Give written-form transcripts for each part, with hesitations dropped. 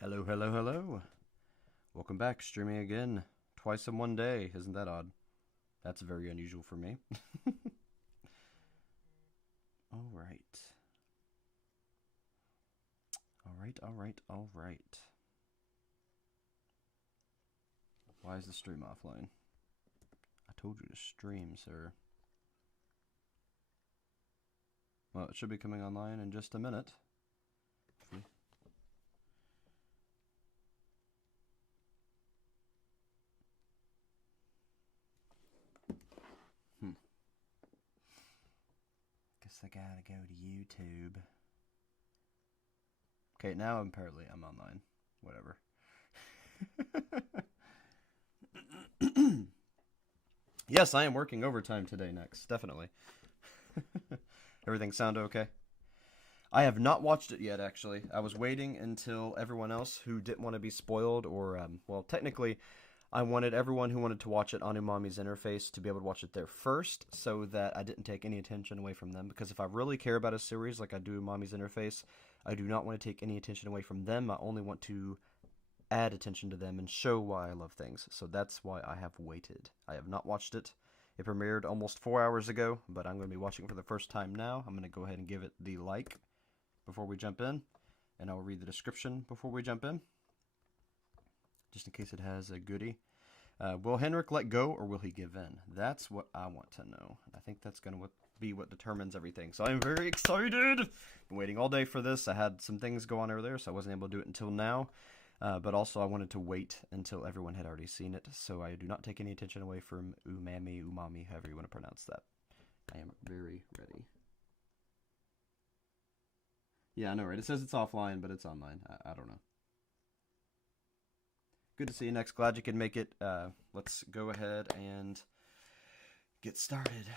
Hello, hello, hello. Welcome back, streaming again. Twice in one day. Isn't that odd? That's very unusual for me. Alright. Alright. Why is the stream offline? I told you to stream, sir. Well, it should be coming online in just a minute. Guess I gotta go to YouTube. Okay, now apparently I'm online. Whatever. Yes, I am working overtime today next. Definitely. Everything sound okay? I have not watched it yet, actually. I was waiting until everyone else who didn't want to be spoiled, or, well, technically, I wanted everyone who wanted to watch it on Umami's interface to be able to watch it there first, so that I didn't take any attention away from them. Because if I really care about a series like I do Umami's interface, I do not want to take any attention away from them. I only want to add attention to them and show why I love things. So that's why I have waited. I have not watched it. It premiered almost 4 hours ago, but I'm going to be watching it for the first time now. I'm going to go ahead and give it the like before we jump in, and I'll read the description before we jump in, just in case it has a goodie. Will Henrik let go, or will he give in? That's what I want to know. I think that's going to be what determines everything. So I'm very excited! Been waiting all day for this. I had some things go on earlier, so I wasn't able to do it until now. But also I wanted to wait until everyone had already seen it, so I do not take any attention away from Umami, however you want to pronounce that. I am very ready. Yeah, I know, right? It says it's offline, but it's online. I don't know. Good to see you next. Glad you can make it. Let's go ahead and get started.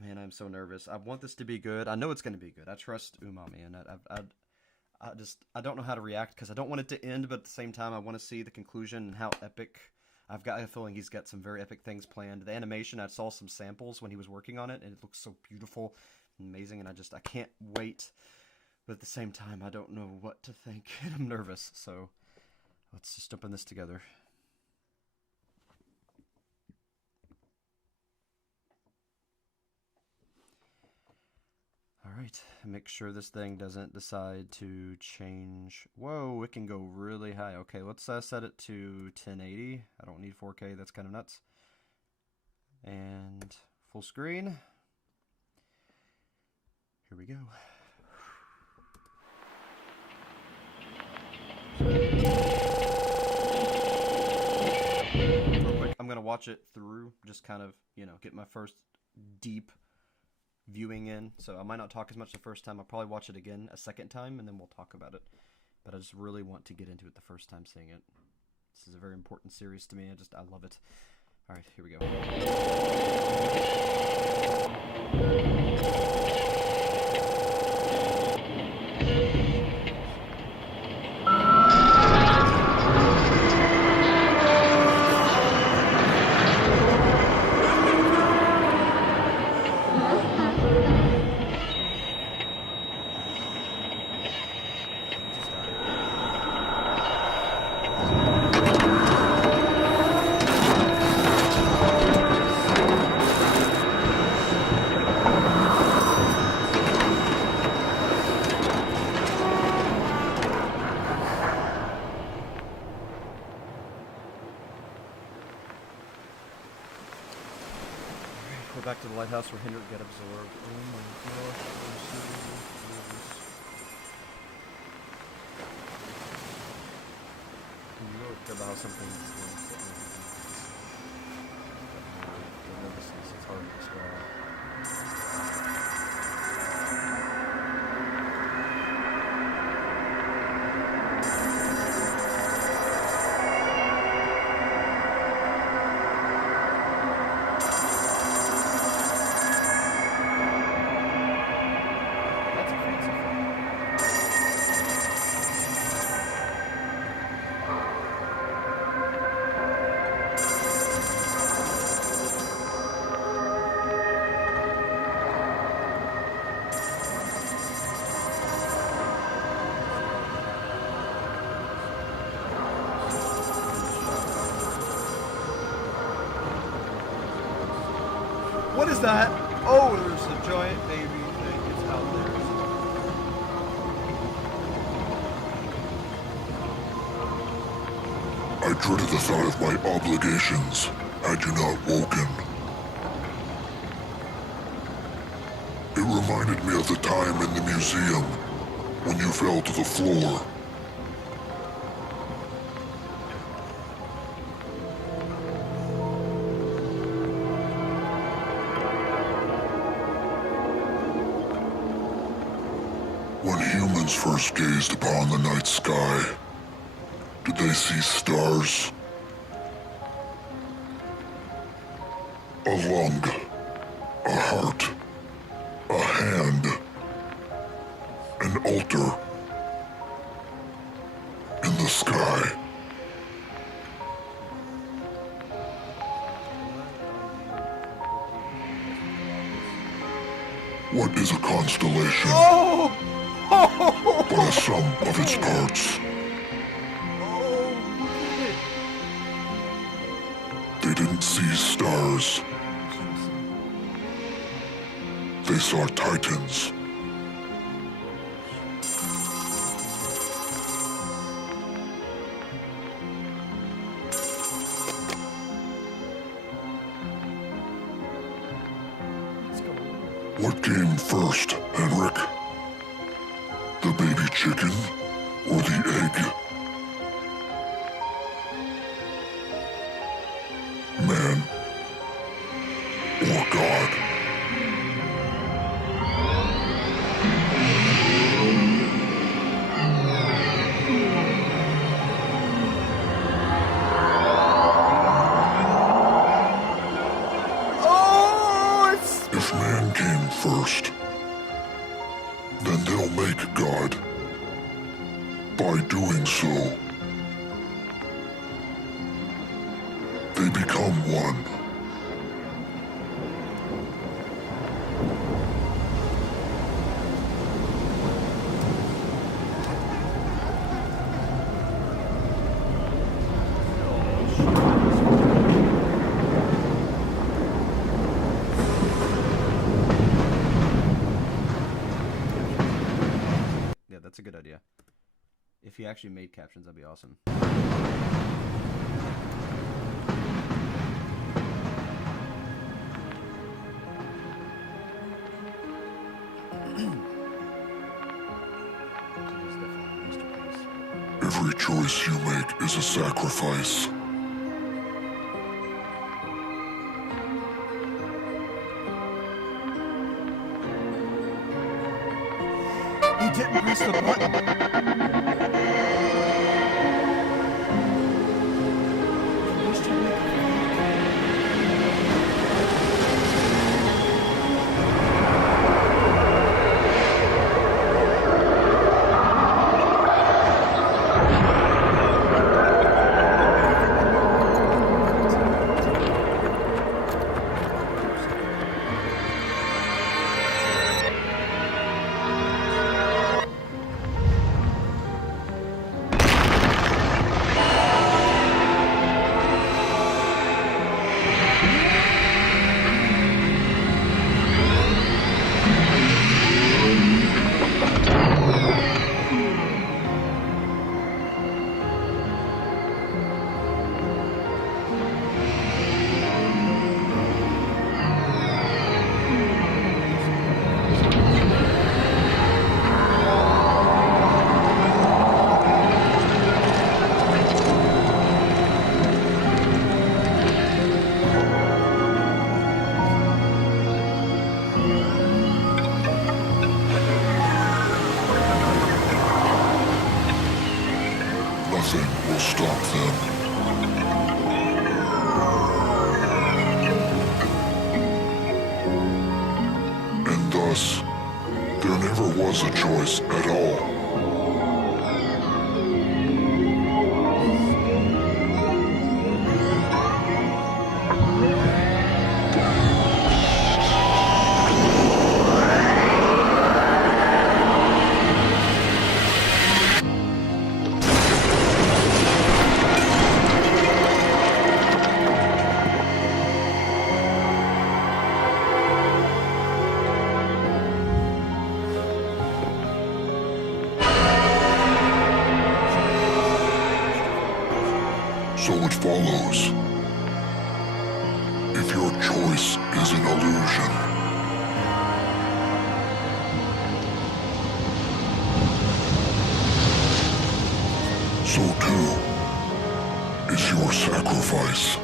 Man, I'm so nervous. I want this to be good. I know it's going to be good. I trust Umami, and I don't know how to react because I don't want it to end, but at the same time, I want to see the conclusion and how epic. I've got a feeling he's got some very epic things planned. The animation, I saw some samples when he was working on it, and it looks so beautiful and amazing, and I can't wait. But at the same time, I don't know what to think, and I'm nervous, so let's just jump in this together. Alright, make sure this thing doesn't decide to change. Whoa, it can go really high. Okay, let's set it to 1080. I don't need 4K, that's kind of nuts. And full screen. Here we go. Real quick, I'm going to watch it through, just kind of, get my first deep viewing in, so I might not talk as much the first time. I'll probably watch it again a second time, and then we'll talk about it. But I just really want to get into it the first time seeing it. This is a very important series to me. I love it. Alright, here we go. Back to the lighthouse where Henrik got absorbed. Oh my gosh, I'm so nervous. You really care about how something's going to fit me. The nervousness, it's hard to describe. What is that? Oh, there's a giant baby thing. It's out there. I dreaded the thought of my obligations had you not woken. It reminded me of the time in the museum when you fell to the floor. When humans first gazed upon the night sky, did they see stars? A lung, a heart, a hand, an altar in the sky. What is a constellation? Oh! But a sum of its parts. They didn't see stars. They saw titans. What came first, Henrik? The baby chicken or the egg? Man or God? If man came first, then they'll make God. By doing so, they become one. Yeah, that's a good idea. If he actually made captions, that'd be awesome. Every choice you make is a sacrifice. He didn't press the button. Nothing will stop them. And thus, there never was a choice at all. follows. If your choice is an illusion, so too is your sacrifice.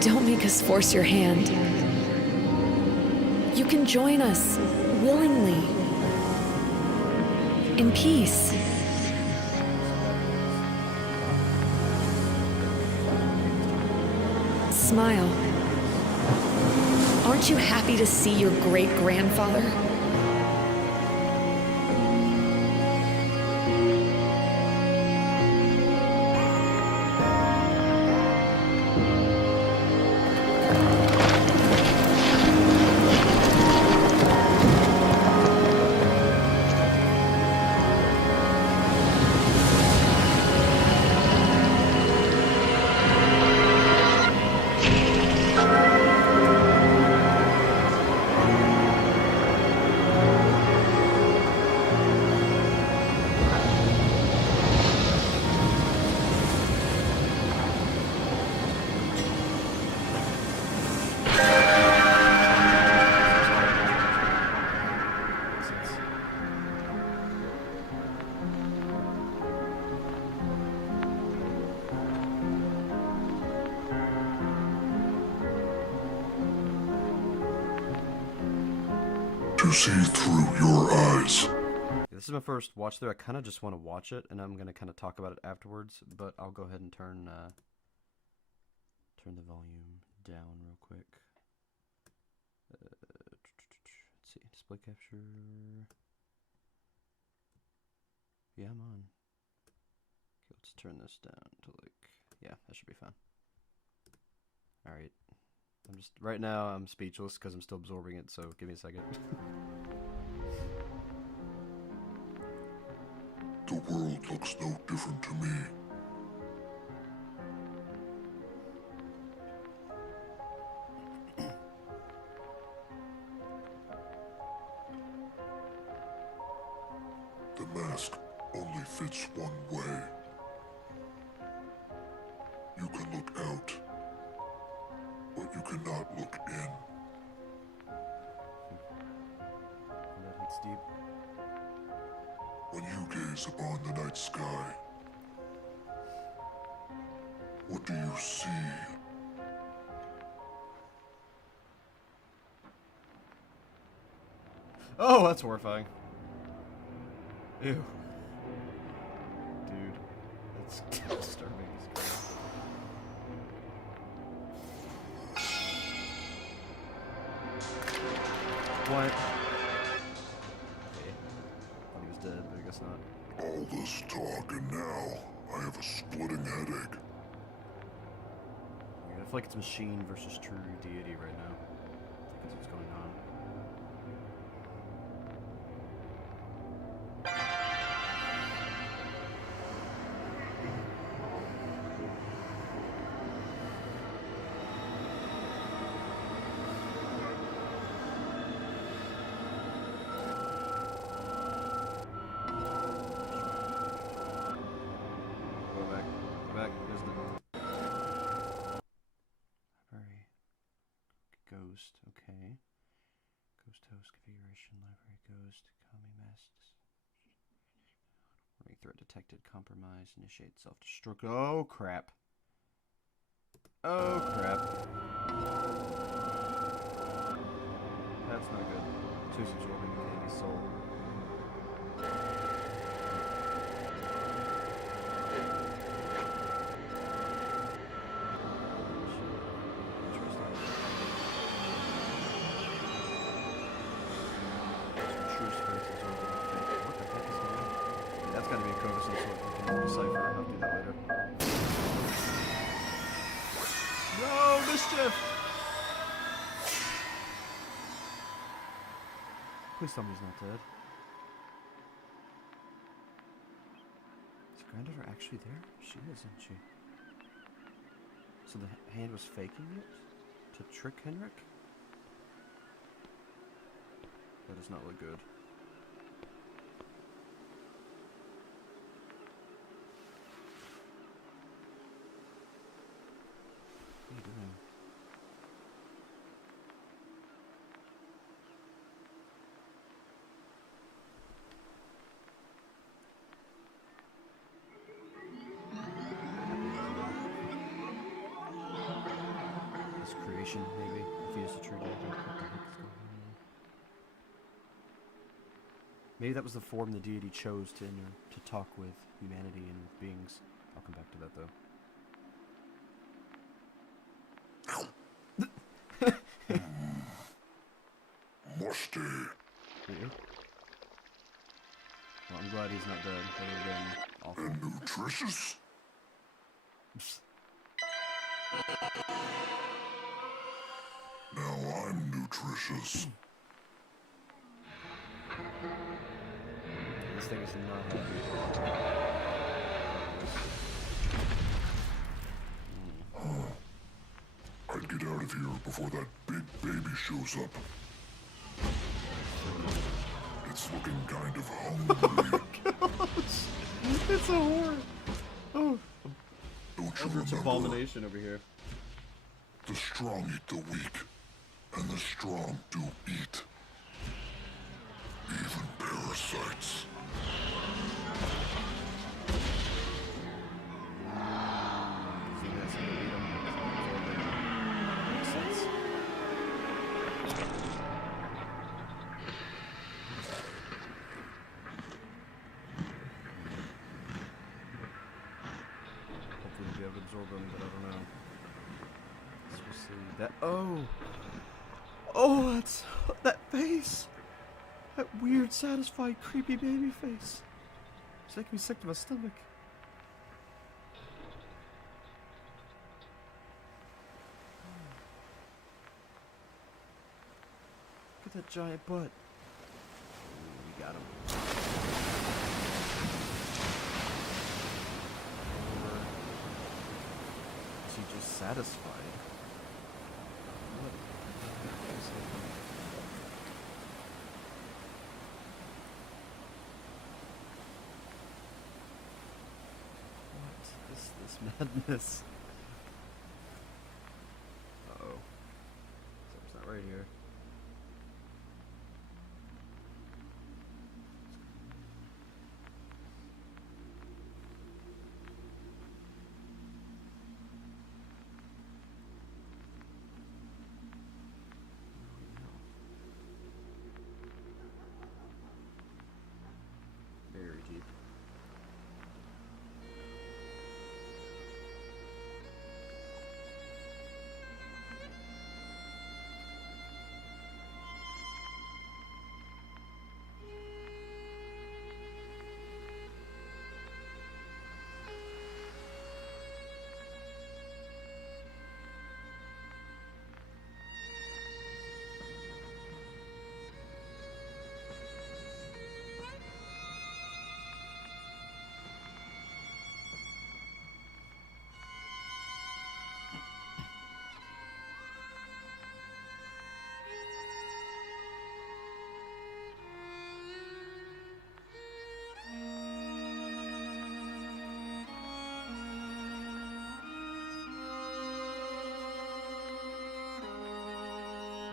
Don't make us force your hand. You can join us willingly, in peace. Smile. Aren't you happy to see your great-grandfather? To see through your eyes. This is my first watch through. I kind of just want to watch it, and I'm gonna kind of talk about it afterwards. But I'll go ahead and turn the volume down real quick. Let's see, display capture. Yeah, I'm on. Okay, let's turn this down to like, yeah, that should be fine. All right. I'm just, right now I'm speechless because I'm still absorbing it, so give me a second. The world looks no different to me. The mask only fits one way. You can look out, but you cannot look in. That hits deep. When you gaze upon the night sky, what do you see? Oh, that's horrifying. Ew. Dude, that's disturbing as crap. What? Okay. Thought he was dead, but I guess not. All this talk and now I have a splitting headache. I feel like it's machine versus true deity right now. I think that's what's going on. Ghost, okay. Ghost host configuration, library ghost, commie masks. Warning threat detected, compromise, initiate self-destruct. Oh crap. Oh crap. That's not good. Two's absorbing the enemy's soul. That's gotta be a code of some sort we can decipher. I'll do that later. No, mischief! Please tell me he's not dead. His granddaughter actually there? She is, isn't she? So the hand was faking it? To trick Henrik? That does not look good. What are you doing? His creation, maybe, if he is a true dad. What the heck is going on? Maybe that was the form the deity chose to talk with humanity and beings. I'll come back to that though. Musty. Yeah. Well, I'm glad he's not dead. That would have been awful. And nutritious? Now I'm nutritious. This thing is not happy. I'd get out of here before that big baby shows up. It's looking kind of hungry. It's a horror. Oh, Don't you it's remember? abomination over here. The strong eat the weak, and the strong do eat. Even parasites. See, that's how we eat 'em. Makes sense. Hopefully we'll be able to absorb them, but I don't know. So we'll see. That. Oh! Oh, that's. That face! That weird, satisfied, creepy baby face. It's making me sick to my stomach. Look at that giant butt. Ooh, we got him. Or is he just satisfied? What? What is this madness? Uh-oh. Something's not right here. Very deep.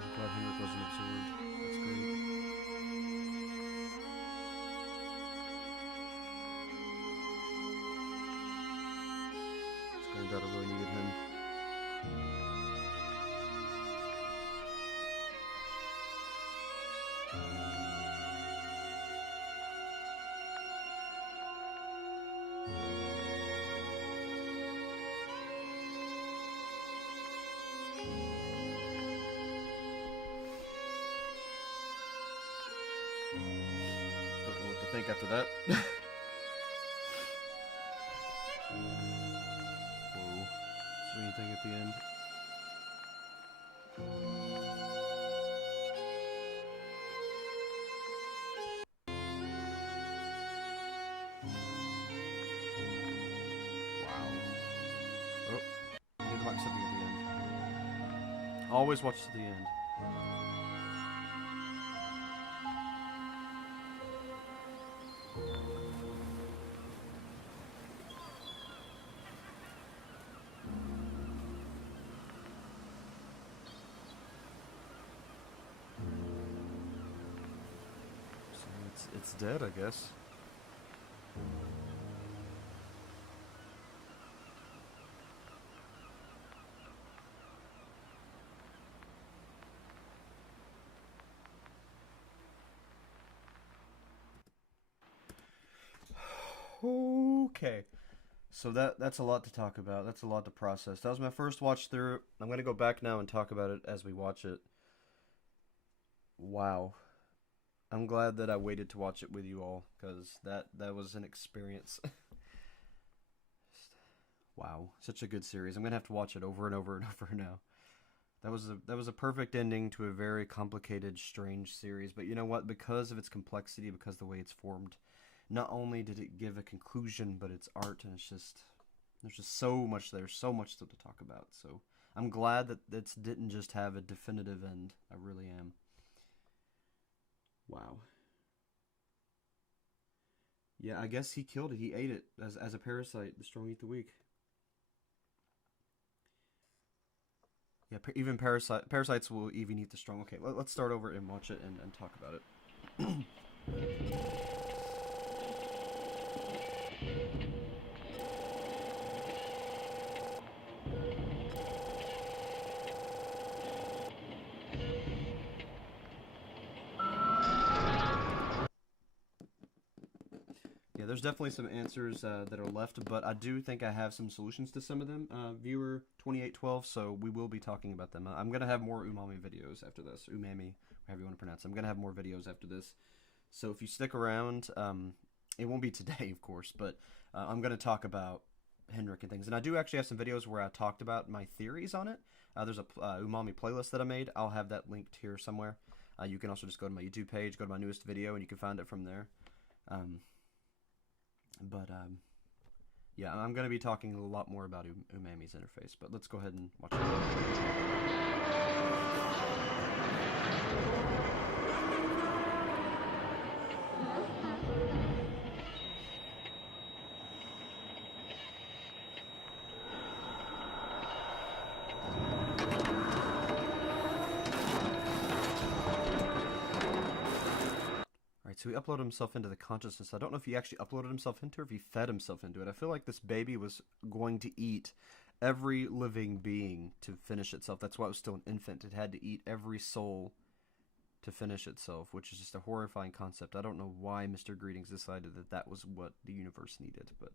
I'm glad Henrik wasn't absorbed. That's great. His granddaughter really needed him. Don't know what to think after that. Whoa. Is there anything at the end? Always watch to the end. So it's dead, I guess. Okay. So that's a lot to talk about. That's a lot to process. That was my first watch through. I'm going to go back now and talk about it as we watch it. Wow. I'm glad that I waited to watch it with you all, because that was an experience. Wow. Such a good series. I'm going to have to watch it over and over and over now. That was a perfect ending to a very complicated, strange series. But you know what? Because of its complexity, because of the way it's formed, not only did it give a conclusion, but it's art, and there's just so much there, so much still to talk about. So I'm glad that it didn't just have a definitive end. I really am. Wow. Yeah, I guess he killed it. He ate it as a parasite. The strong eat the weak. Yeah, even parasites will even eat the strong. Okay, let's start over and watch it and talk about it. Yeah, there's definitely some answers that are left, but I do think I have some solutions to some of them, viewer 2812, so we will be talking about them. I'm going to have more Umami videos after this. Umami, however you want to pronounce it. I'm going to have more videos after this. So if you stick around, it won't be today, of course, but I'm going to talk about Henrik and things. And I do actually have some videos where I talked about my theories on it. There's a Umami playlist that I made. I'll have that linked here somewhere. You can also just go to my YouTube page, go to my newest video, and you can find it from there. Yeah, I'm going to be talking a lot more about Umami's interface, but let's go ahead and watch it. So he uploaded himself into the consciousness. I don't know if he actually uploaded himself into it or if he fed himself into it. I feel like this baby was going to eat every living being to finish itself. That's why it was still an infant. It had to eat every soul to finish itself, which is just a horrifying concept. I don't know why Mr. Greetings decided that that was what the universe needed. But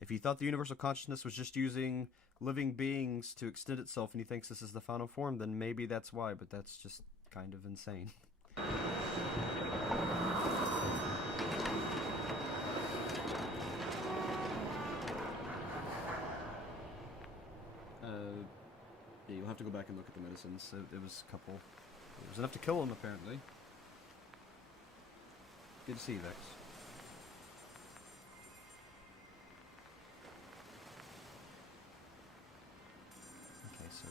if he thought the universal consciousness was just using living beings to extend itself and he thinks this is the final form, then maybe that's why. But that's just kind of insane. Yeah, you'll have to go back and look at the medicines. It was a couple. It was enough to kill him, apparently. Good to see you, Vex. Okay, so...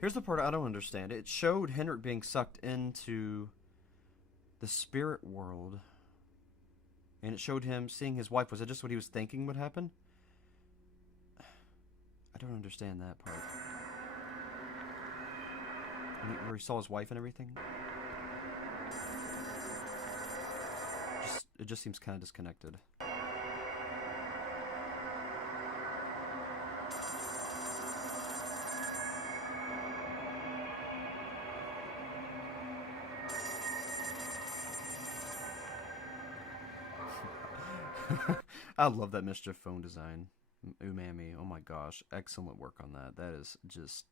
Here's the part I don't understand. It showed Henrik being sucked into the spirit world. And it showed him seeing his wife. Was it just what he was thinking would happen? I don't understand that part. Where he saw his wife and everything? It just seems kind of disconnected. I love that mischief phone design. Umami, oh my gosh, excellent work on that. That is just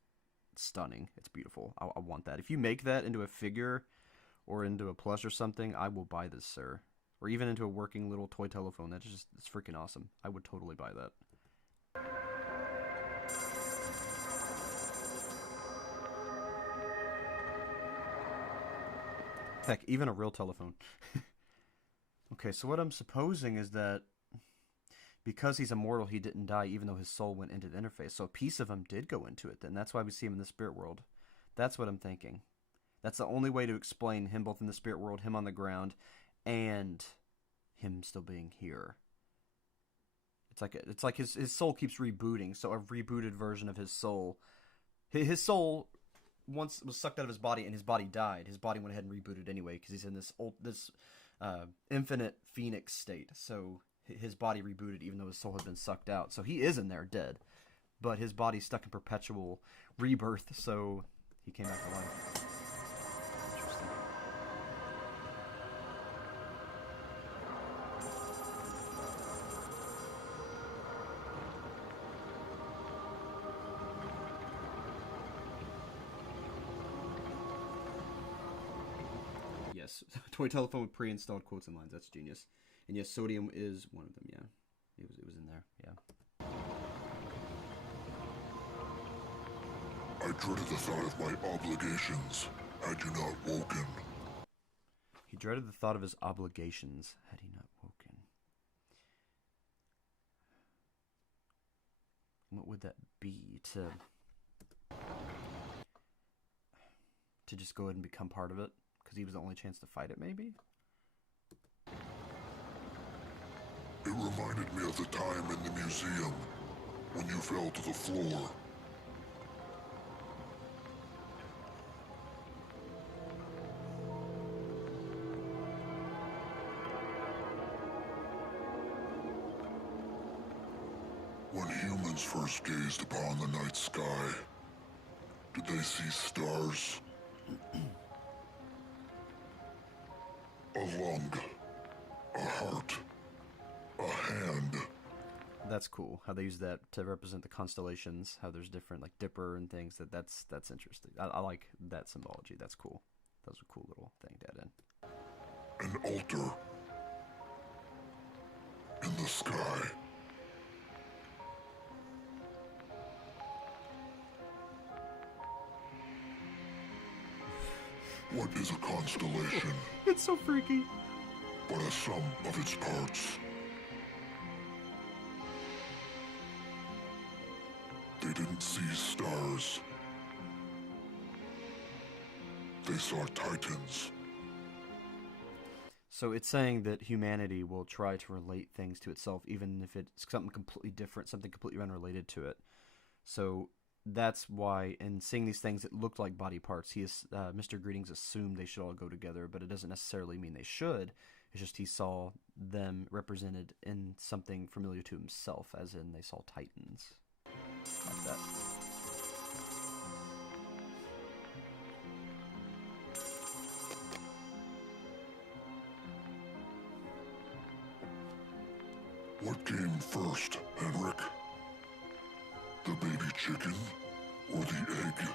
stunning. It's beautiful. I want that. If you make that into a figure or into a plush or something, I will buy this, sir. Or even into a working little toy telephone. That's just, it's freaking awesome. I would totally buy that. Heck, even a real telephone. Okay, so what I'm supposing is that because he's immortal, he didn't die, even though his soul went into the interface. So a piece of him did go into it. Then that's why we see him in the spirit world. That's what I'm thinking. That's the only way to explain him both in the spirit world, him on the ground, and him still being here. It's like his soul keeps rebooting. So a rebooted version of his soul. His soul once was sucked out of his body, and his body died. His body went ahead and rebooted anyway because he's in this infinite phoenix state. So his body rebooted even though his soul had been sucked out. So he is in there dead, but his body's stuck in perpetual rebirth. So he came back to life. Interesting. Yes, toy telephone with pre-installed quotes and lines. That's genius. And yes, sodium is one of them. Yeah, it was in there. Yeah. I dreaded the thought of my obligations had you not woken. He dreaded the thought of his obligations had he not woken. What would that be? To just go ahead and become part of it? Because he was the only chance to fight it, maybe? It reminded me of the time in the museum when you fell to the floor. When humans first gazed upon the night sky, did they see stars? A lung, a heart, a hand. That's cool. How they use that to represent the constellations. How there's different, like Dipper and things. That's interesting. I like that symbology. That's cool. That was a cool little thing to add in. An altar in the sky. What is a constellation? It's so freaky. But a sum of its parts. They didn't see stars. They saw titans. So it's saying that humanity will try to relate things to itself, even if it's something completely different, something completely unrelated to it. So that's why, in seeing these things that looked like body parts, Mr. Greetings assumed they should all go together, but it doesn't necessarily mean they should. It's just he saw them represented in something familiar to himself, as in they saw titans. Like that. What came first, Henrik? The baby chicken or the egg?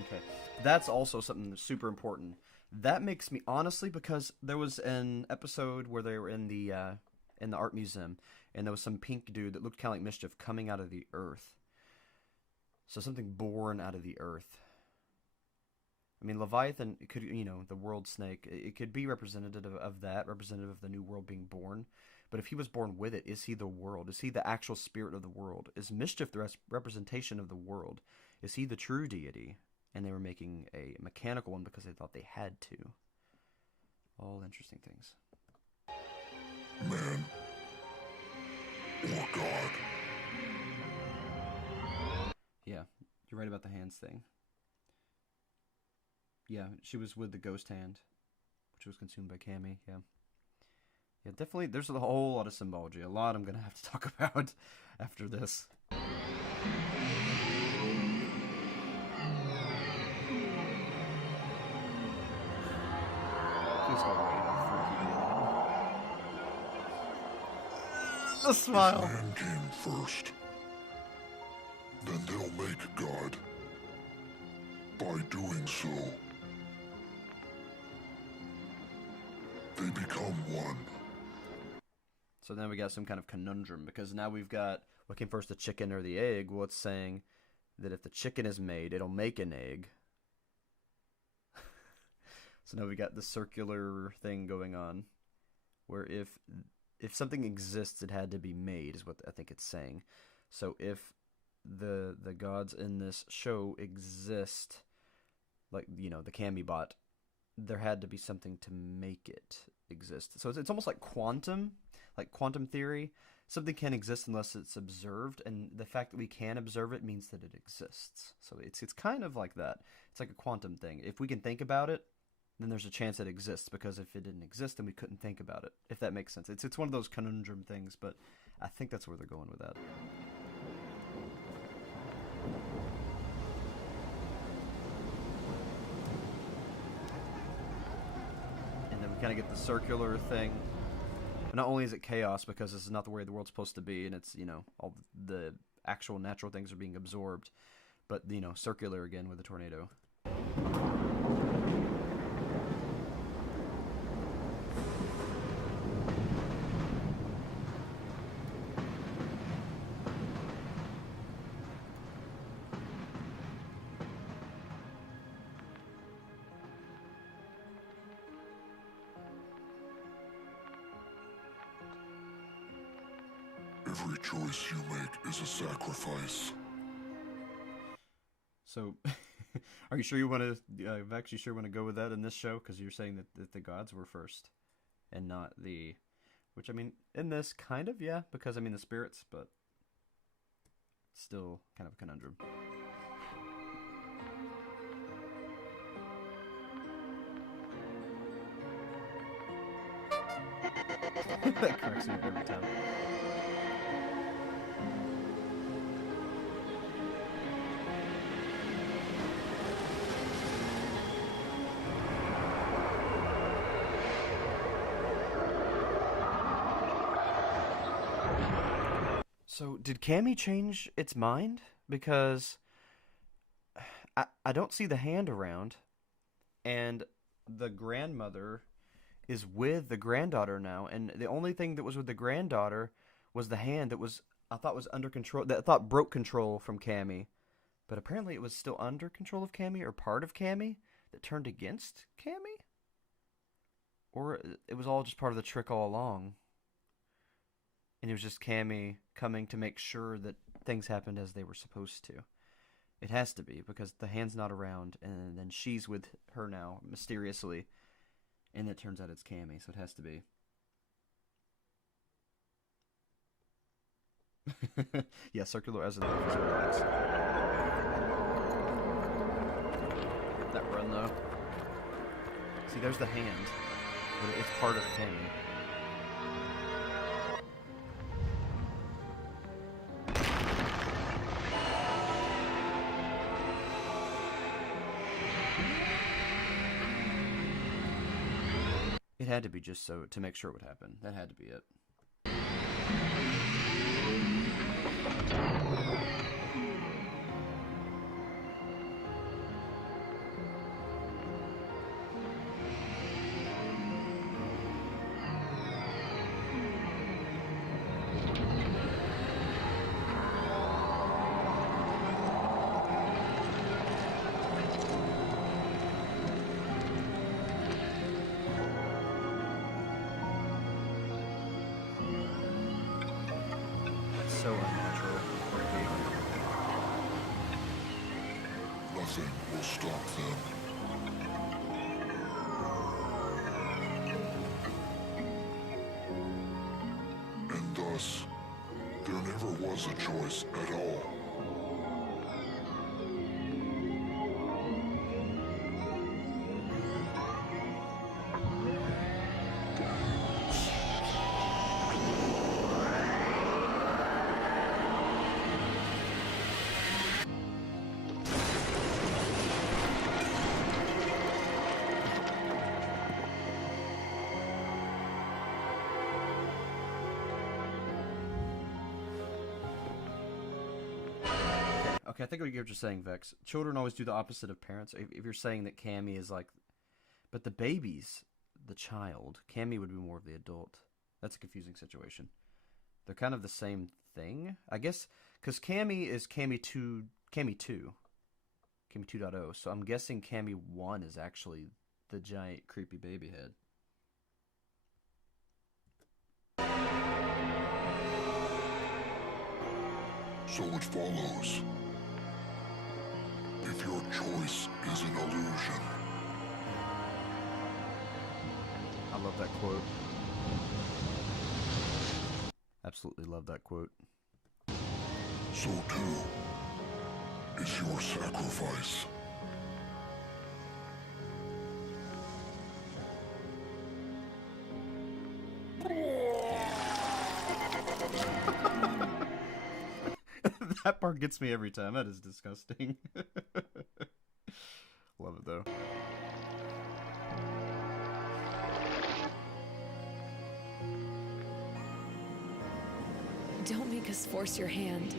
Okay, that's also something that's super important. That makes me, honestly, because there was an episode where they were in the art museum, and there was some pink dude that looked kind of like Mischief coming out of the earth. So something born out of the earth. I mean, Leviathan, it could, the world snake, it could be representative of that, representative of the new world being born. But if he was born with it, is he the world? Is he the actual spirit of the world? Is Mischief the representation of the world? Is he the true deity? And they were making a mechanical one because they thought they had to. All interesting things. Man. Or God. Yeah, you're right about the hands thing. Yeah, she was with the ghost hand, which was consumed by Cammy, yeah. Yeah, definitely, there's a whole lot of symbology. A lot I'm going to have to talk about after this. Please go away, the smile. If man came first, then they'll make God. By doing so, they become one. So then we got some kind of conundrum, because now we've got what came first, the chicken or the egg. Well, it's saying that if the chicken is made, it'll make an egg. So now we got the circular thing going on, where if if something exists, it had to be made, is what I think it's saying. So if the gods in this show exist, like, you know, the Kami bot, there had to be something to make it exist. So it's almost like quantum theory. Something can't exist unless it's observed, and the fact that we can observe it means that it exists. So it's kind of like that. It's like a quantum thing. If we can think about it, then there's a chance it exists, because if it didn't exist, then we couldn't think about it, if that makes sense. It's one of those conundrum things, but I think that's where they're going with that. And then we kind of get the circular thing. Not only is it chaos, because this is not the way the world's supposed to be, and it's, you know, all the actual natural things are being absorbed, but, you know, circular again with the tornado. Every choice you make is a sacrifice. So, are you sure you want to? I'm actually sure you want to go with that in this show, because you're saying that the gods were first, and not the, which, I mean, in this kind of, yeah, because I mean the spirits, but still kind of a conundrum. That cracks me up every time. So, did Cammy change its mind? Because I don't see the hand around, and the grandmother is with the granddaughter now, and the only thing that was with the granddaughter was the hand that was, I thought, was under control, that I thought broke control from Cammy, but apparently it was still under control of Cammy, or part of Cammy, that turned against Cammy? Or it was all just part of the trick all along, and it was just Cammy coming to make sure that things happened as they were supposed to. It has to be, because the hand's not around, and then she's with her now, mysteriously, and it turns out it's Cammy, so it has to be. Yeah, circular as a that run, though. See, there's the hand, but it's part of Cammy. It had to be just so to make sure it would happen. That had to be it. So unnatural. Nothing will stop them. And thus, there never was a choice at all. Okay, I think what you're just saying, Vex. Children always do the opposite of parents. If you're saying that Cammy is like, but the baby's the child. Cammy would be more of the adult. That's a confusing situation. They're kind of the same thing, I guess, because Cammy is Cammy 2, Cammy 2, Cammy 2.0. So I'm guessing Cammy 1 is actually the giant creepy baby head. So it follows. If your choice is an illusion, I love that quote. Absolutely love that quote. so too is your sacrifice. That part gets me every time. That is disgusting. Love it though. Don't make us force your hand.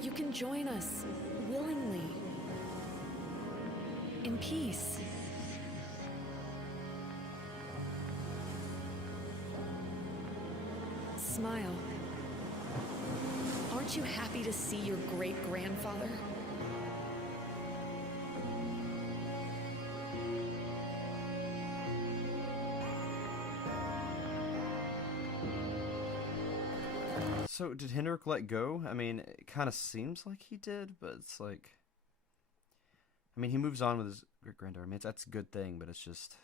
You can join us willingly, in peace. Smile. Aren't you happy to see your great-grandfather? So, did Henrik let go? I mean, it kind of seems like he did, but it's like... I mean, he moves on with his great-granddaughter. I mean, that's a good thing, but it's just...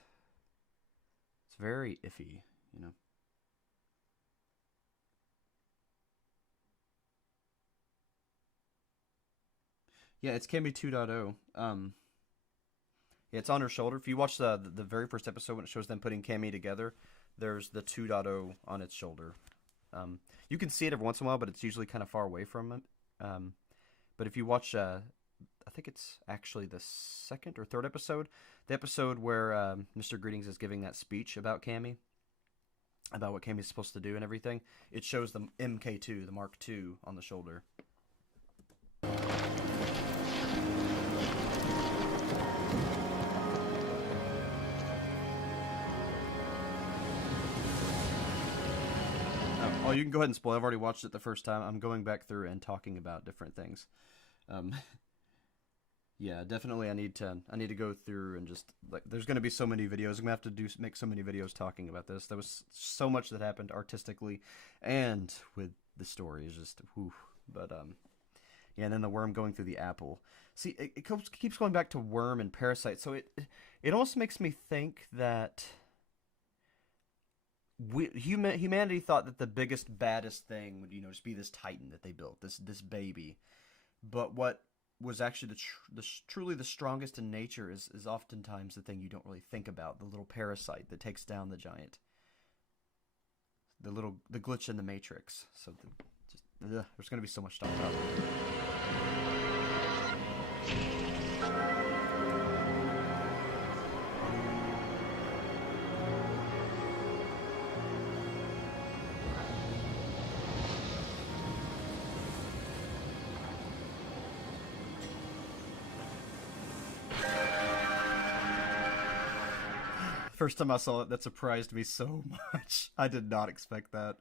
It's very iffy, you know? Yeah, it's Cammy 2.0. Yeah, it's on her shoulder. If you watch the very first episode when it shows them putting Cammy together, there's the 2.0 on its shoulder. You can see it every once in a while, but it's usually kind of far away from it. But if you watch, I think it's actually the second or third episode, the episode where Mr. Greetings is giving that speech about Cammy, about what Cammy's supposed to do and everything, it shows the MK2, the Mark II, on the shoulder. Oh, you can go ahead and spoil. I've already watched it the first time. I'm going back through and talking about different things. Yeah, definitely. I need to go through and just like. There's going to be so many videos. I'm gonna have to make so many videos talking about this. There was so much that happened artistically, and with the story is just whew. But yeah, and then the worm going through the apple. See, it keeps going back to worm and parasite. So it almost makes me think that. Humanity thought that the biggest, baddest thing would, just be this Titan that they built, this baby. But what was actually truly the strongest in nature is oftentimes the thing you don't really think about, the little parasite that takes down the giant. The glitch in the matrix. So there's going to be so much to talk about. First time I saw it, that surprised me so much. I did not expect that.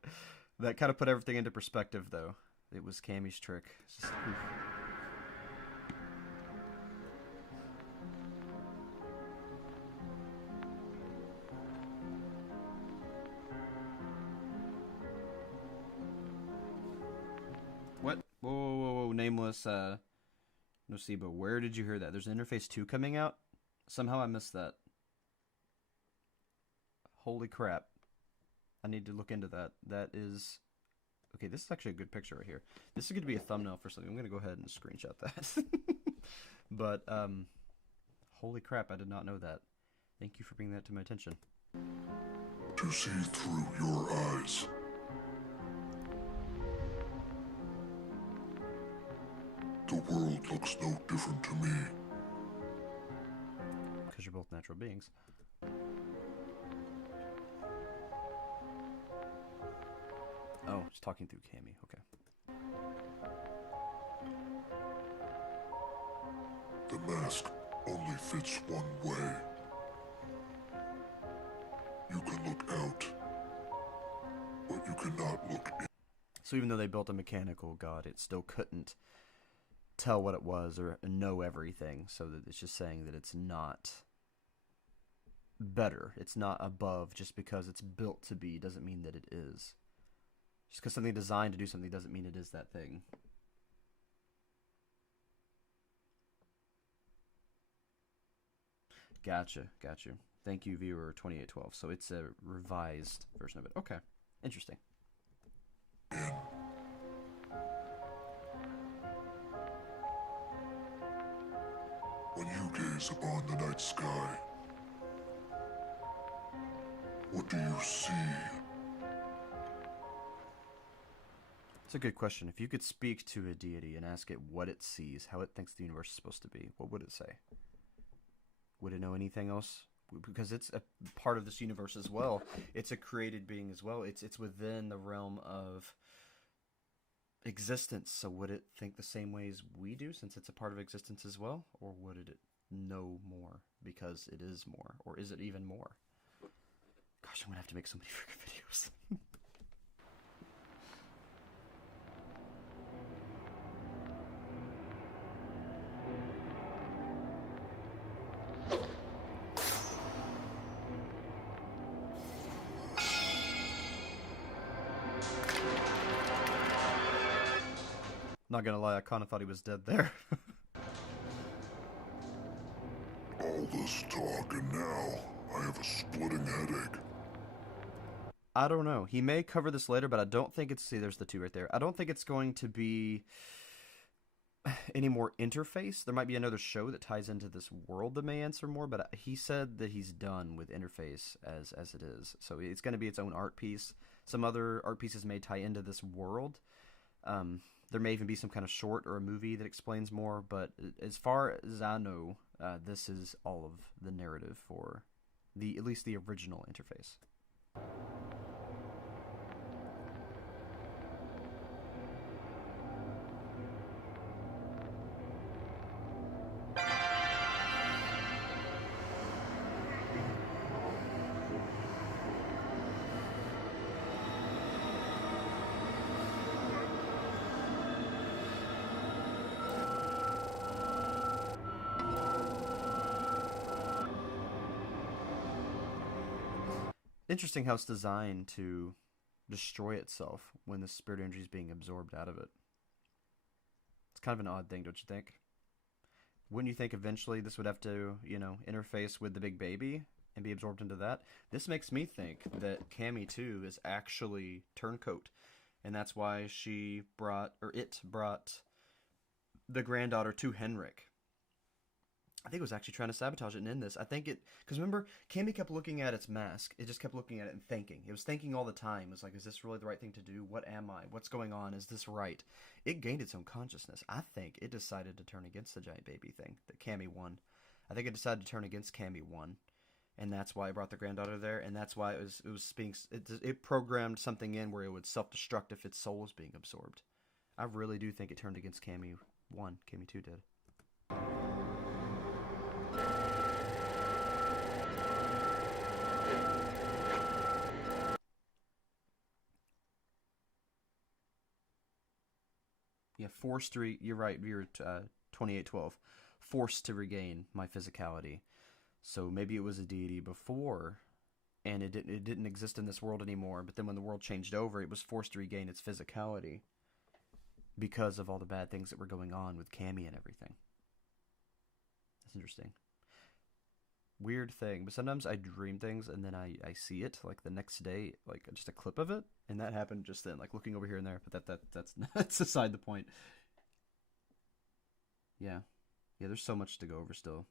That kind of put everything into perspective, though. It was Cammy's trick. It's just, oof. What? Whoa, nameless, Nocibo. Where did you hear that? There's an Interface 2 coming out? Somehow I missed that. Holy crap. I need to look into that. That is... Okay, this is actually a good picture right here. This is going to be a thumbnail for something. I'm going to go ahead and screenshot that. But, holy crap, I did not know that. Thank you for bringing that to my attention. To see through your eyes. The world looks no different to me. Because you're both natural beings. Oh, it's talking through Cammy. Okay. The mask only fits one way. You can look out, but you cannot look in. So even though they built a mechanical god, it still couldn't tell what it was or know everything. So that it's just saying that it's not better. It's not above just because it's built to be doesn't mean that it is. Just because something designed to do something doesn't mean it is that thing. Gotcha. Thank you, viewer 2812. So it's a revised version of it. Okay. Interesting. When you gaze upon the night sky, what do you see? It's a good question. If you could speak to a deity and ask it what it sees, how it thinks the universe is supposed to be, what would it say? Would it know anything else? Because it's a part of this universe as well. It's a created being as well. It's within the realm of existence. So would it think the same way as we do, since it's a part of existence as well? Or would it know more because it is more? Or is it even more? Gosh, I'm going to have to make so many freaking videos. Not gonna lie, I kind of thought he was dead there. All this talk and now I have a splitting headache. I don't know. He may cover this later, but I don't think it's... See, there's the two right there. I don't think it's going to be any more interface. There might be another show that ties into this world that may answer more, but he said that he's done with interface as it is. So it's going to be its own art piece. Some other art pieces may tie into this world. There may even be some kind of short or a movie that explains more, but as far as I know, this is all of the narrative for at least the original interface. Interesting how it's designed to destroy itself when the spirit energy is being absorbed out of it. It's kind of an odd thing, don't you think? Wouldn't you think eventually this would have to, interface with the big baby and be absorbed into that? This makes me think that Cammy 2 is actually Turncoat, and that's why it brought the granddaughter to Henrik. I think it was actually trying to sabotage it and end this. I think because remember, Cammy kept looking at its mask. It just kept looking at it and thinking. It was thinking all the time. It was like, is this really the right thing to do? What am I? What's going on? Is this right? It gained its own consciousness. I think it decided to turn against the giant baby thing that Cammy won. I think it decided to turn against Cammy 1. And that's why it brought the granddaughter there. And that's why it programmed something in where it would self-destruct if its soul was being absorbed. I really do think it turned against Cammy 1. Cammy 2 did. Yeah, you're right, you're 2812. Forced to regain my physicality. So maybe it was a deity before, and it didn't exist in this world anymore, but then when the world changed over, it was forced to regain its physicality because of all the bad things that were going on with Cammy and everything. That's interesting. Weird thing, but sometimes I dream things and then I see it like the next day, like just a clip of it, and that happened just then, like looking over here and there. But that's aside the point. Yeah, there's so much to go over still.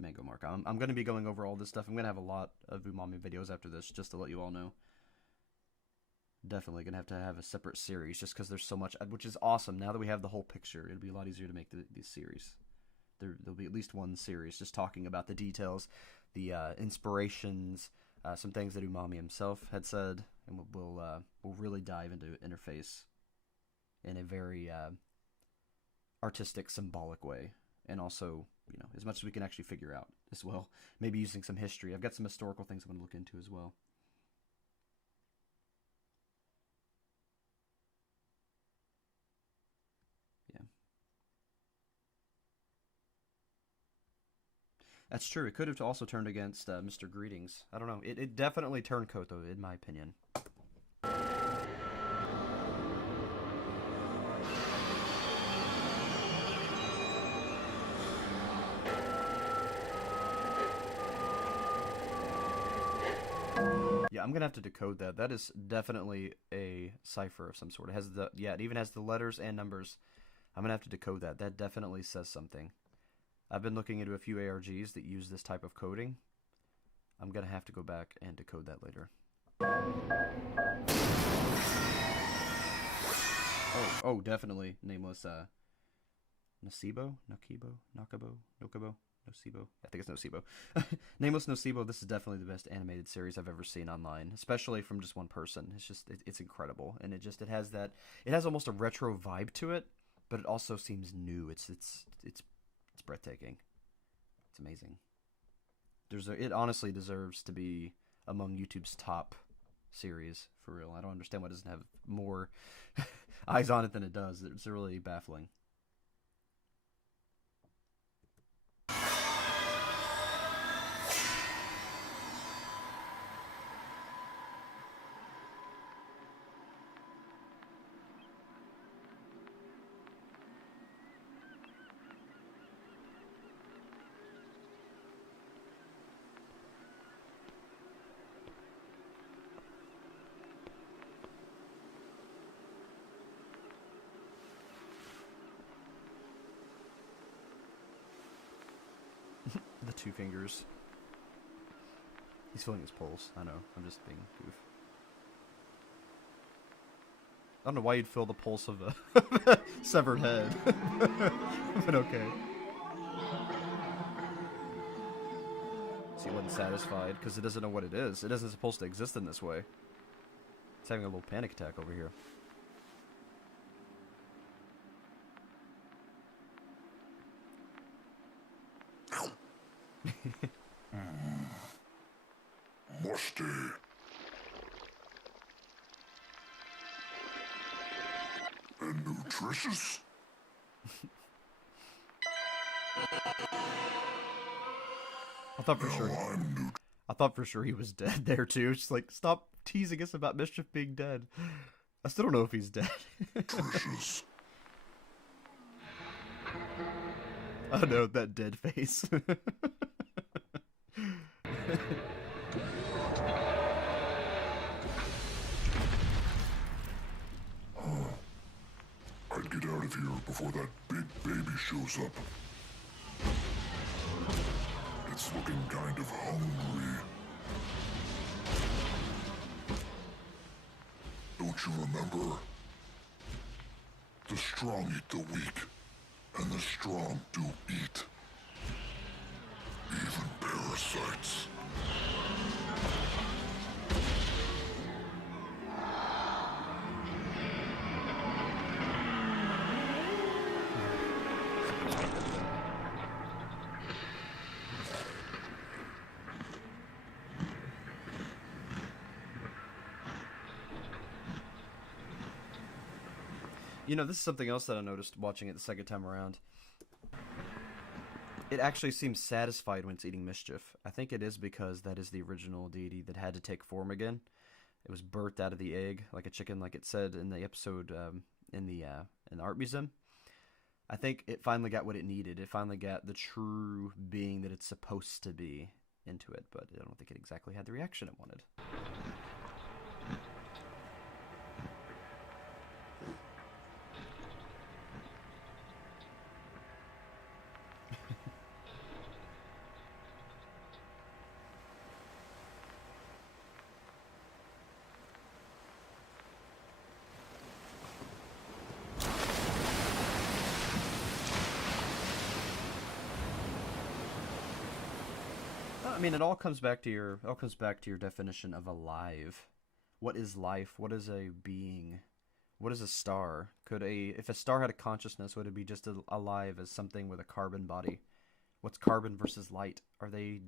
Mango Mark, I'm going to be going over all this stuff. I'm going to have a lot of Umami videos after this, just to let you all know. Definitely going to have a separate series, just because there's so much, which is awesome. Now that we have the whole picture, it'll be a lot easier to make these series. There'll be at least one series just talking about the details, the inspirations, some things that Umami himself had said, and we'll really dive into interface in a very artistic, symbolic way, and also as much as we can actually figure out as well. Maybe using some history. I've got some historical things I'm going to look into as well. Yeah. That's true. It could have also turned against Mr. Greetings. I don't know. It definitely turned coat, though, in my opinion. Yeah, I'm gonna have to decode that. That is definitely a cipher of some sort. It has the it even has the letters and numbers. I'm gonna have to decode that. That definitely says something. I've been looking into a few ARGs that use this type of coding. I'm gonna have to go back and decode that later. Oh, definitely nameless. Nocebo, Nocebo. Nocebo. I think it's Nocebo. Nameless Nocebo. This is definitely the best animated series I've ever seen online, especially from just one person. It's just it's incredible, and it has almost a retro vibe to it, but it also seems new. It's breathtaking. It's amazing. It honestly deserves to be among YouTube's top series for real. I don't understand why it doesn't have more eyes on it than it does. It's really baffling. The two fingers. He's feeling his pulse. I know. I'm just being goof. I don't know why you'd feel the pulse of a severed head. But okay. So he wasn't satisfied because it doesn't know what it is. It isn't supposed to exist in this way. It's having a little panic attack over here. Musty. And nutritious? I thought for sure he was dead there too. Just like, stop teasing us about Mischief being dead. I still don't know if he's dead. Nutritious. Oh no, that dead face. I'd get out of here before that big baby shows up. It's looking kind of hungry. Don't you remember? The strong eat the weak, and the strong do eat. Even parasites. You know, this is something else that I noticed watching it the second time around. It actually seems satisfied when it's eating Mischief. I think it is because that is the original deity that had to take form again. It was birthed out of the egg, like a chicken, like it said in the episode in the art museum. I think it finally got what it needed. It finally got the true being that it's supposed to be into it, but I don't think it exactly had the reaction it wanted. I mean, it all comes back to your definition of alive. What is life? What is a being? What is a star? If a star had a consciousness, would it be just alive as something with a carbon body? What's carbon versus light? Could they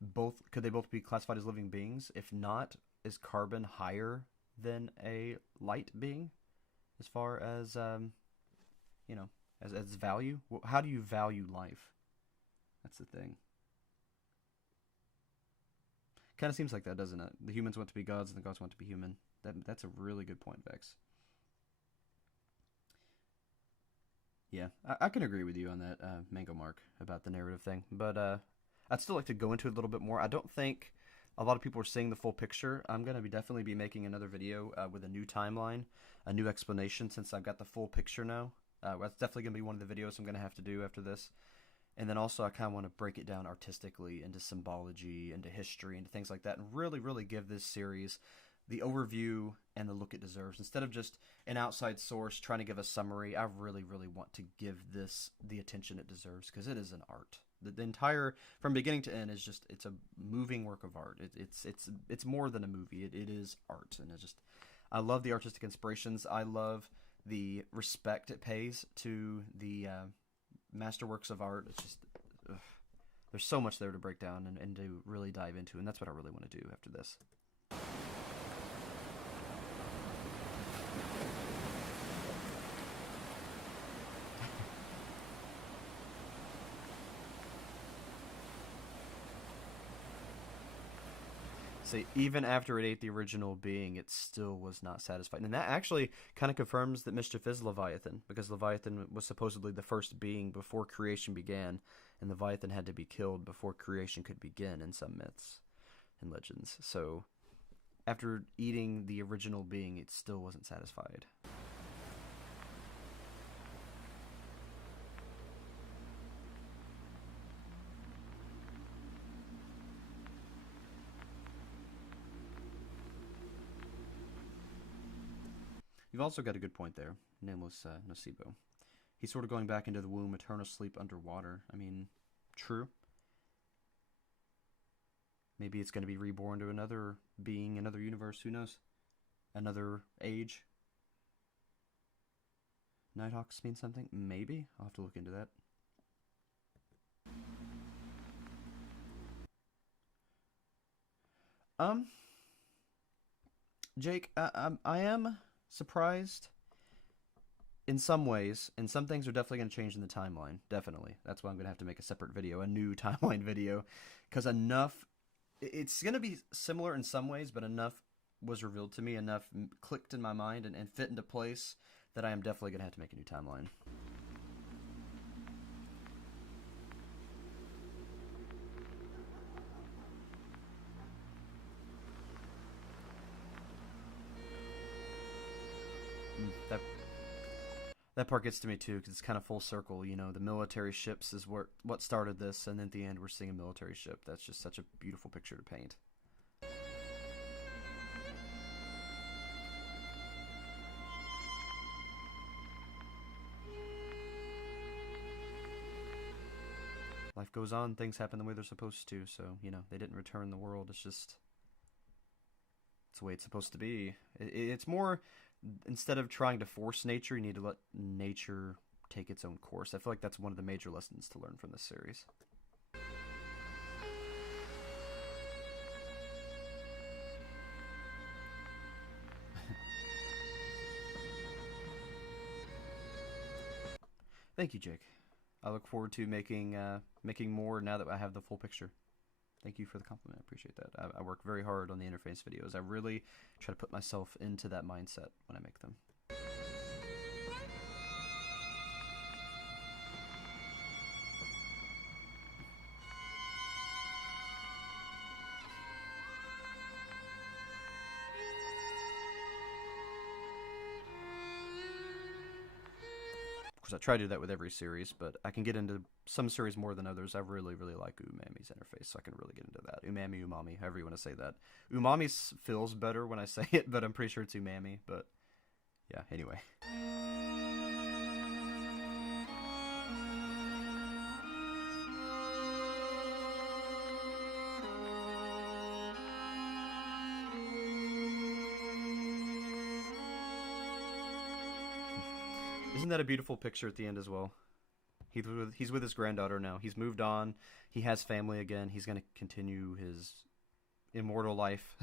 both be classified as living beings? If not, is carbon higher than a light being as far as as value? How do you value life? That's the thing. Kind of seems like that, doesn't it? The humans want to be gods, and the gods want to be human. That's a really good point, Vex. Yeah, I can agree with you on that, Mango Mark, about the narrative thing. But I'd still like to go into it a little bit more. I don't think a lot of people are seeing the full picture. I'm going to definitely be making another video with a new timeline, a new explanation, since I've got the full picture now. That's definitely going to be one of the videos I'm going to have to do after this. And then also I kind of want to break it down artistically into symbology, into history, into things like that, and really, really give this series the overview and the look it deserves. Instead of just an outside source trying to give a summary, I really, really want to give this the attention it deserves, because it is an art. The entire, from beginning to end, is just, it's a moving work of art. It's more than a movie. It is art, and I love the artistic inspirations. I love the respect it pays to the masterworks of art. It's just, there's so much there to break down and to really dive into, and that's what I really want to do after this. See, even after it ate the original being, it still was not satisfied. And that actually kind of confirms that Mischief is Leviathan, because Leviathan was supposedly the first being before creation began, and Leviathan had to be killed before creation could begin in some myths and legends. So, after eating the original being, it still wasn't satisfied. You've also got a good point there, nameless Nocebo. He's sort of going back into the womb, eternal sleep underwater. I mean, true. Maybe it's going to be reborn to another being, another universe, who knows? Another age. Nighthawks mean something? Maybe. I'll have to look into that. Jake, I am surprised in some ways, and some things are definitely going to change in the timeline. Definitely. That's why I'm going to have to make a separate video, a new timeline video, because it's going to be similar in some ways, but enough was revealed to me, enough clicked in my mind and fit into place that I am definitely going to have to make a new timeline. That part gets to me too, because it's kind of full circle. You know, the military ships is what started this, and at the end we're seeing a military ship. That's just such a beautiful picture to paint. Life goes on, things happen the way they're supposed to, so, you know, they didn't return the world. It's the way it's supposed to be. It's more, instead of trying to force nature, you need to let nature take its own course. I feel like that's one of the major lessons to learn from this series. Thank you, Jake. I look forward to making more now that I have the full picture. Thank you for the compliment. I appreciate that. I work very hard on the interface videos. I really try to put myself into that mindset when I make them. I try to do that with every series, but I can get into some series more than others. I really, really like Umami's interface, so I can really get into that. Umami, however you want to say that. Umami feels better when I say it, but I'm pretty sure it's Umami, but yeah, anyway. Isn't that a beautiful picture at the end as well? He's with his granddaughter now. He's moved on. He has family again. He's going to continue his immortal life,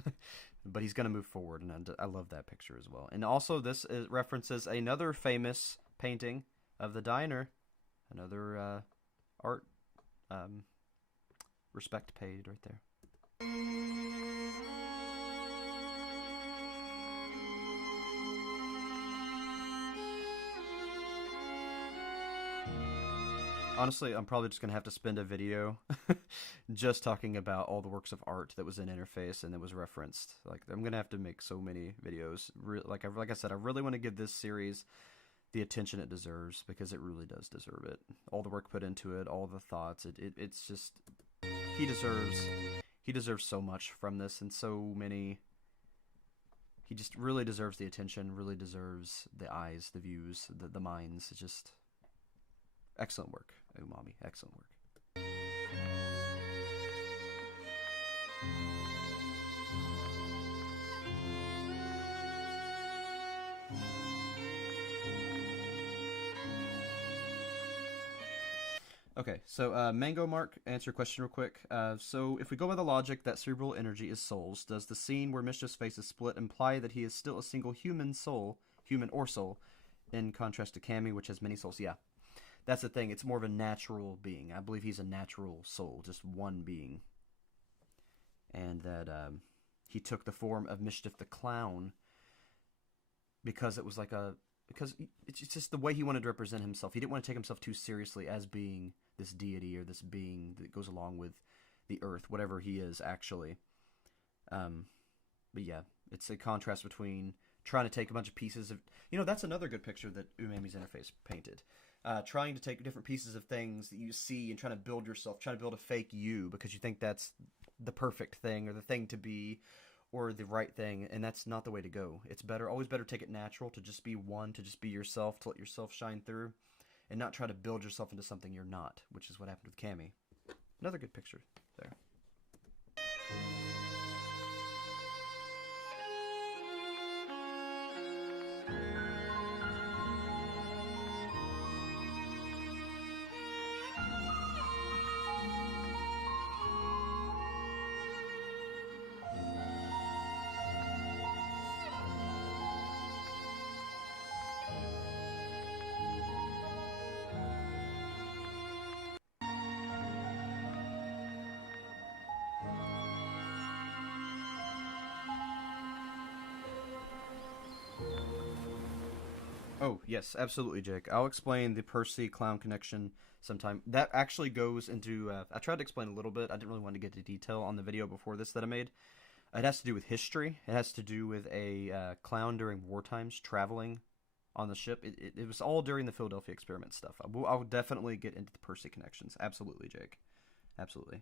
but he's going to move forward, and I love that picture as well. And also, this references another famous painting of the diner, another art respect paid right there. Honestly, I'm probably just gonna have to spend a video just talking about all the works of art that was in Interface and that was referenced. Like, I'm gonna have to make so many videos. Like I said, I really want to give this series the attention it deserves because it really does deserve it. All the work put into it, all the thoughts. It's just he deserves so much from this and so many. He just really deserves the attention. Really deserves the eyes, the views, the minds. It's just excellent work, Umami. Excellent work. Okay, so Mango Mark, answer your question real quick. So if we go by the logic that cerebral energy is souls, does the scene where Mischief's face is split imply that he is still a single human soul, in contrast to Cammy, which has many souls? Yeah, that's the thing. It's more of a natural being. I believe he's a natural soul, just one being. And that he took the form of Mischief the Clown because it was because it's just the way he wanted to represent himself. He didn't want to take himself too seriously as being this deity or this being that goes along with the earth, whatever he is actually. But yeah, it's a contrast between trying to take a bunch of pieces of... that's another good picture that Umami's Interface painted. Trying to take different pieces of things that you see and trying to build yourself, trying to build a fake you because you think that's the perfect thing or the thing to be or the right thing, and that's not the way to go. It's always better to take it natural, to just be one, to just be yourself, to let yourself shine through, and not try to build yourself into something you're not, which is what happened with Cammy. Another good picture there. Oh, yes, absolutely, Jake. I'll explain the Percy clown connection sometime. That actually goes into... I tried to explain a little bit. I didn't really want to get into detail on the video before this that I made. It has to do with history. It has to do with a clown during war times traveling on the ship. It was all during the Philadelphia experiment stuff. I'll definitely get into the Percy connections. Absolutely, Jake. Absolutely.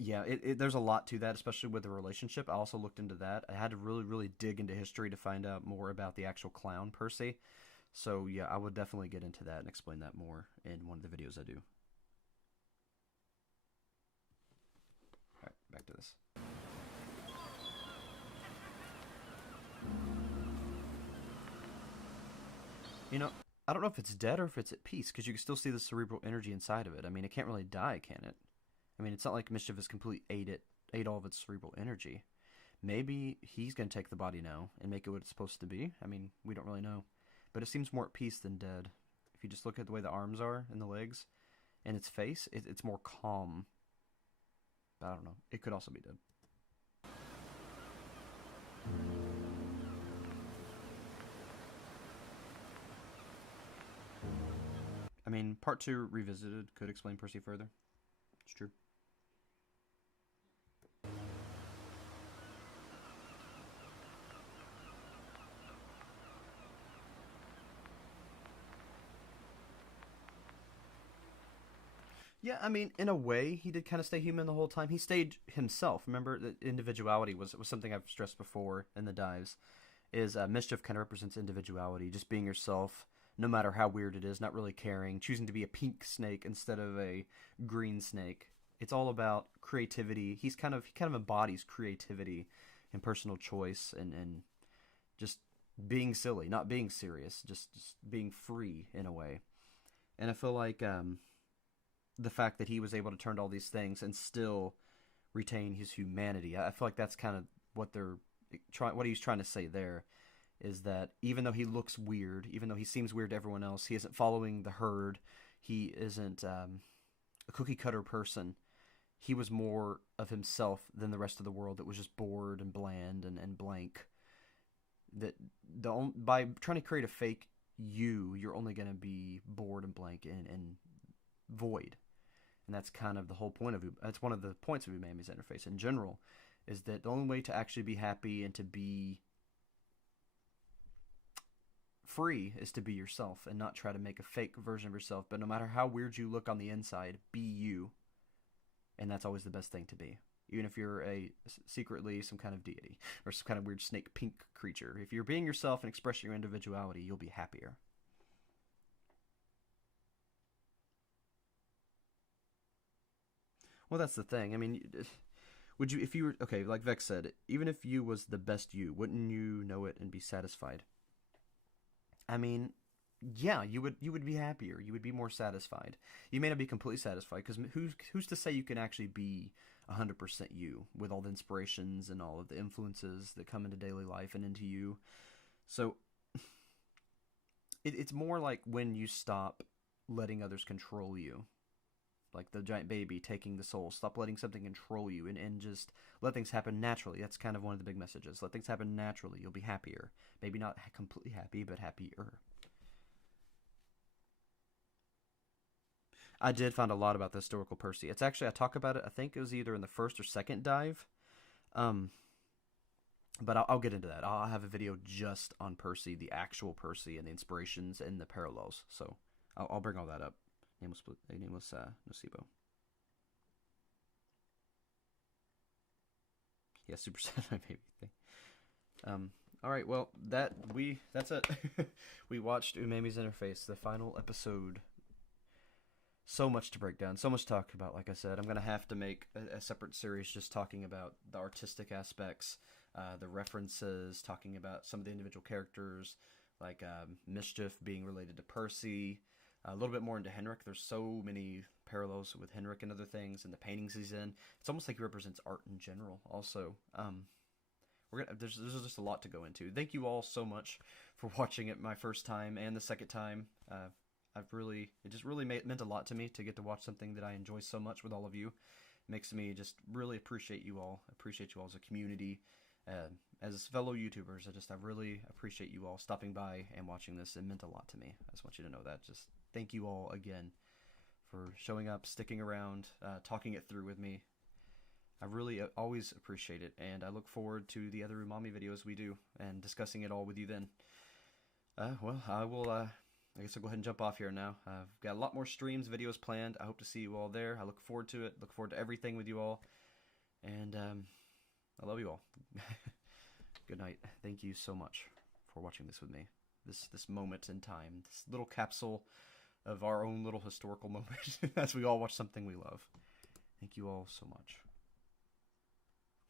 Yeah, there's a lot to that, especially with the relationship. I also looked into that. I had to really, really dig into history to find out more about the actual clown, Percy. So, yeah, I would definitely get into that and explain that more in one of the videos I do. Alright, back to this. I don't know if it's dead or if it's at peace, because you can still see the cerebral energy inside of it. I mean, it can't really die, can it? I mean, it's not like Mischief has completely ate all of its cerebral energy. Maybe he's going to take the body now and make it what it's supposed to be. I mean, we don't really know. But it seems more at peace than dead. If you just look at the way the arms are and the legs and its face, it's more calm. But I don't know. It could also be dead. I mean, part 2 revisited could explain Percy further. It's true. Yeah, I mean, in a way, he did kind of stay human the whole time. He stayed himself. Remember, that individuality was something I've stressed before in the dives, is Mischief kind of represents individuality, just being yourself, no matter how weird it is, not really caring, choosing to be a pink snake instead of a green snake. It's all about creativity. He kind of embodies creativity and personal choice and just being silly, not being serious, just being free in a way. And I feel like the fact that he was able to turn to all these things and still retain his humanity, I feel like that's kind of what he's trying to say there, is that even though he looks weird, even though he seems weird to everyone else, he isn't following the herd, he isn't a cookie cutter person. He was more of himself than the rest of the world that was just bored and bland and blank. By trying to create a fake you're only going to be bored and blank and void. And that's kind of the whole point of that's one of the points of Umami's interface in general, is that the only way to actually be happy and to be free is to be yourself and not try to make a fake version of yourself. But no matter how weird you look on the inside, be you. And that's always the best thing to be. Even if you're secretly some kind of deity or some kind of weird snake pink creature. If you're being yourself and expressing your individuality, you'll be happier. Well, that's the thing. I mean, would you, if you were, okay, like Vex said, even if you was the best you, wouldn't you know it and be satisfied? I mean, yeah, you would be happier. You would be more satisfied. You may not be completely satisfied, because who's to say you can actually be 100% you with all the inspirations and all of the influences that come into daily life and into you? So it's more like when you stop letting others control you. Like the giant baby taking the soul. Stop letting something control you and just let things happen naturally. That's kind of one of the big messages. Let things happen naturally. You'll be happier. Maybe not completely happy, but happier. I did find a lot about the historical Percy. It's actually, I talk about it, I think it was either in the first or second dive. But I'll get into that. I'll have a video just on Percy, the actual Percy, and the inspirations and the parallels. So I'll bring all that up. Nameless Nocebo. Yeah, super sad my baby thing. All right, well that's it. We watched Umami's Interface, the final episode. So much to break down, so much to talk about. Like I said, I'm gonna have to make a separate series just talking about the artistic aspects, the references, talking about some of the individual characters, like Mischief being related to Percy. A little bit more into Henrik. There's so many parallels with Henrik and other things, and the paintings he's in. It's almost like he represents art in general. Also, there's just a lot to go into. Thank you all so much for watching it my first time and the second time. It just really meant a lot to me to get to watch something that I enjoy so much with all of you. It makes me just really appreciate you all. Appreciate you all as a community, as fellow YouTubers. I really appreciate you all stopping by and watching this. It meant a lot to me. I just want you to know that. Just thank you all again for showing up, sticking around, talking it through with me. I really always appreciate it, and I look forward to the other Umami videos we do and discussing it all with you then. Well, I will, I guess I'll go ahead and jump off here now. I've got a lot more streams, videos planned. I hope to see you all there. I look forward to it. Look forward to everything with you all. And I love you all. Good night. Thank you so much for watching this with me. This moment in time. This little capsule of our own little historical moment as we all watch something we love. Thank you all so much.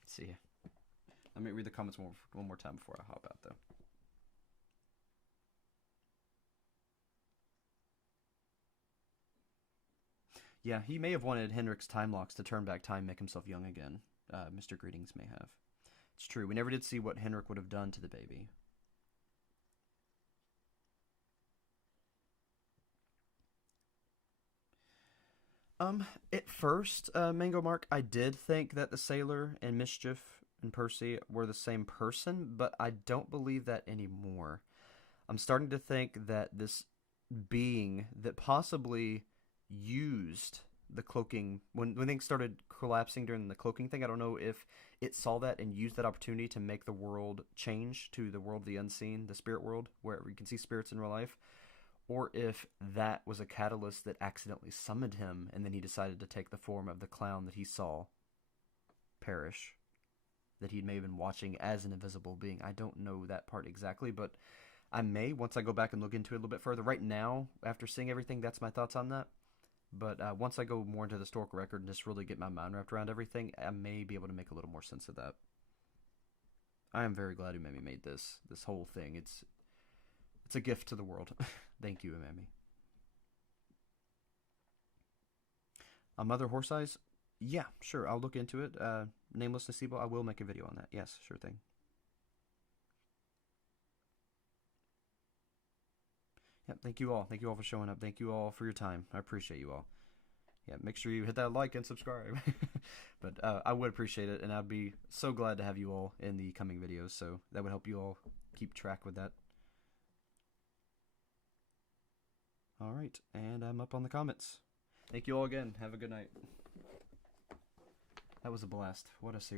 See ya. Let me read the comments one more time before I hop out, though. Yeah, he may have wanted Henrik's time locks to turn back time, make himself young again. Mr. Greetings may have. It's true. We never did see what Henrik would have done to the baby. At first, Mango Mark, I did think that the sailor and Mischief and Percy were the same person, but I don't believe that anymore. I'm starting to think that this being that possibly used the cloaking, when things started collapsing during the cloaking thing, I don't know if it saw that and used that opportunity to make the world change to the world of the unseen, the spirit world, where you can see spirits in real life, or if that was a catalyst that accidentally summoned him, and then he decided to take the form of the clown that he saw perish, that he may have been watching as an invisible being. I don't know that part exactly, but I may, once I go back and look into it a little bit further. Right now, after seeing everything, that's my thoughts on that. But once I go more into the historical record and just really get my mind wrapped around everything, I may be able to make a little more sense of that. I am very glad Umami made this whole thing. It's a gift to the world. Thank you, Umami. A mother horse eyes? Yeah, sure. I'll look into it. Nameless Nocebo, I will make a video on that. Yes, sure thing. Yep, thank you all. Thank you all for showing up. Thank you all for your time. I appreciate you all. Yeah, make sure you hit that like and subscribe. But I would appreciate it, and I'd be so glad to have you all in the coming videos, so that would help you all keep track with that. All right, and I'm up on the comments. Thank you all again. Have a good night. That was a blast. What a series.